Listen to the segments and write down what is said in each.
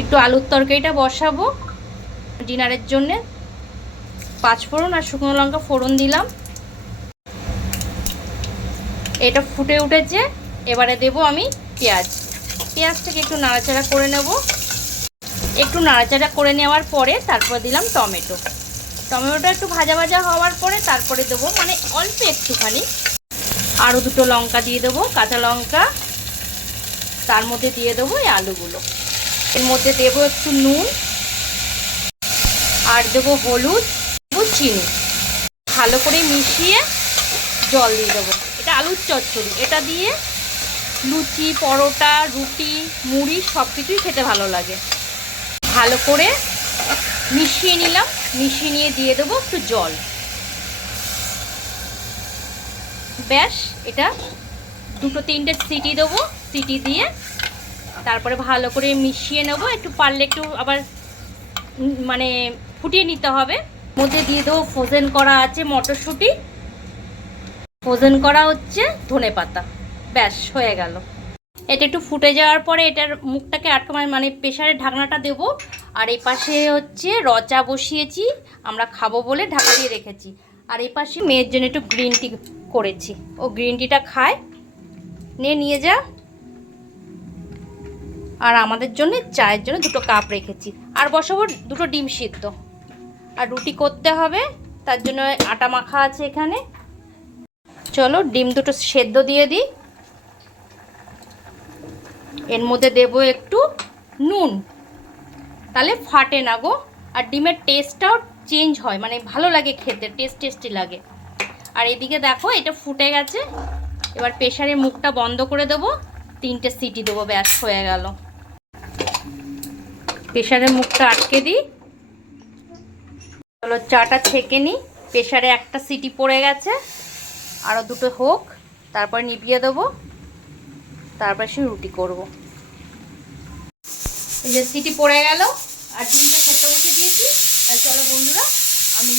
একটু আলুর তরকারিটা বসাবো ডিনারের জন্যে। 5 ফোড়ন আর শুকনো লঙ্কা ফোড়ন দিলাম। এটা ফুটে উঠেছে, এবারে দেব আমি পেঁয়াজ। পেঁয়াজটাকে একটু নাড়াচাড়া করে নেব। একটু নাড়াচাড়া করে নেওয়ার পরে তারপর দিলাম টমেটো। টমেটোটা একটু ভাজা ভাজা হওয়ার পরে তারপরে দেবো, মানে অল্প একটুখানি, আরও 2টো লঙ্কা দিয়ে দেবো, কাঁচা লঙ্কা। তার মধ্যে দিয়ে দেবো এই আলুগুলো। এর মধ্যে দেবো একটু নুন আর দেবো হলুদ, দেবো চিনি। ভালো করে মিশিয়ে জল দিয়ে দেবো। এটা আলুর চচ্চড়ি, এটা দিয়ে লুচি, পরোটা, রুটি, মুড়ি সব কিছুই খেতে ভালো লাগে। ভালো করে মিশিয়ে নিলাম, মিশিয়ে নিয়ে দিয়ে দেবো একটু জল। ব্যাস, এটা 2-3টে সিটি দেবো। সিটি দিয়ে তারপরে ভালো করে মিশিয়ে নেব। একটু পারলে একটু আবার মানে ফুটিয়ে নিতে হবে। মধ্যে দিয়ে দেবো ফ্রোজেন করা আছে মটরশুঁটি, ফ্রোজেন করা হচ্ছে ধনেপাতা। ব্যাস হয়ে গেল। এটা একটু ফুটে যাওয়ার পরে এটার মুখটাকে আটকানো, মানে প্রেশারের ঢাকনাটা দেব। আর এই পাশে হচ্ছে রচা বসিয়েছি, আমরা খাবো বলে ঢাকা দিয়ে রেখেছি। আর এই পাশে মেয়ের জন্য একটু গ্রিন টি করেছি, ও গ্রিন টিটা খায়। নিয়ে যা। আর আমাদের জন্য চায়ের জন্য 2টো কাপ রেখেছি। আর বসাবো 2টো ডিম সিদ্ধ। আর রুটি করতে হবে, তার জন্য আটা মাখা আছে এখানে। চলো ডিম 2টো সেদ্ধ দিয়ে দিই। এর মধ্যে দেবো একটু নুন, তাহলে ফাটে না গো। আর ডিমের টেস্টটাও চেঞ্জ হয়, মানে ভালো লাগে খেতে, টেস্টি লাগে। আর এদিকে দেখো এটা ফুটে গেছে। এবার প্রেশারের মুখটা বন্ধ করে দেবো, 3টে সিটি দেবো। ব্যাস হয়ে গেল। প্রেশারের মুখটা আটকে দিই। চলো চাটা ছেঁকে নিই। প্রেশারে একটা সিটি পড়ে গেছে, আরও 2টো হোক, তারপর নিভিয়ে দেবো। তারপর সে রুটি করব। এই যে সিটি পড়ে গেল আর ডিমটা সেদ্ধ বসিয়ে দিয়েছি। তাই চলো বন্ধুরা, আমি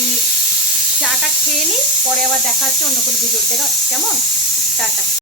চাটা খেয়ে নিই, পরে আবার দেখা হচ্ছে অন্য কোনো ভিডিওতে। কেমন? টাটা।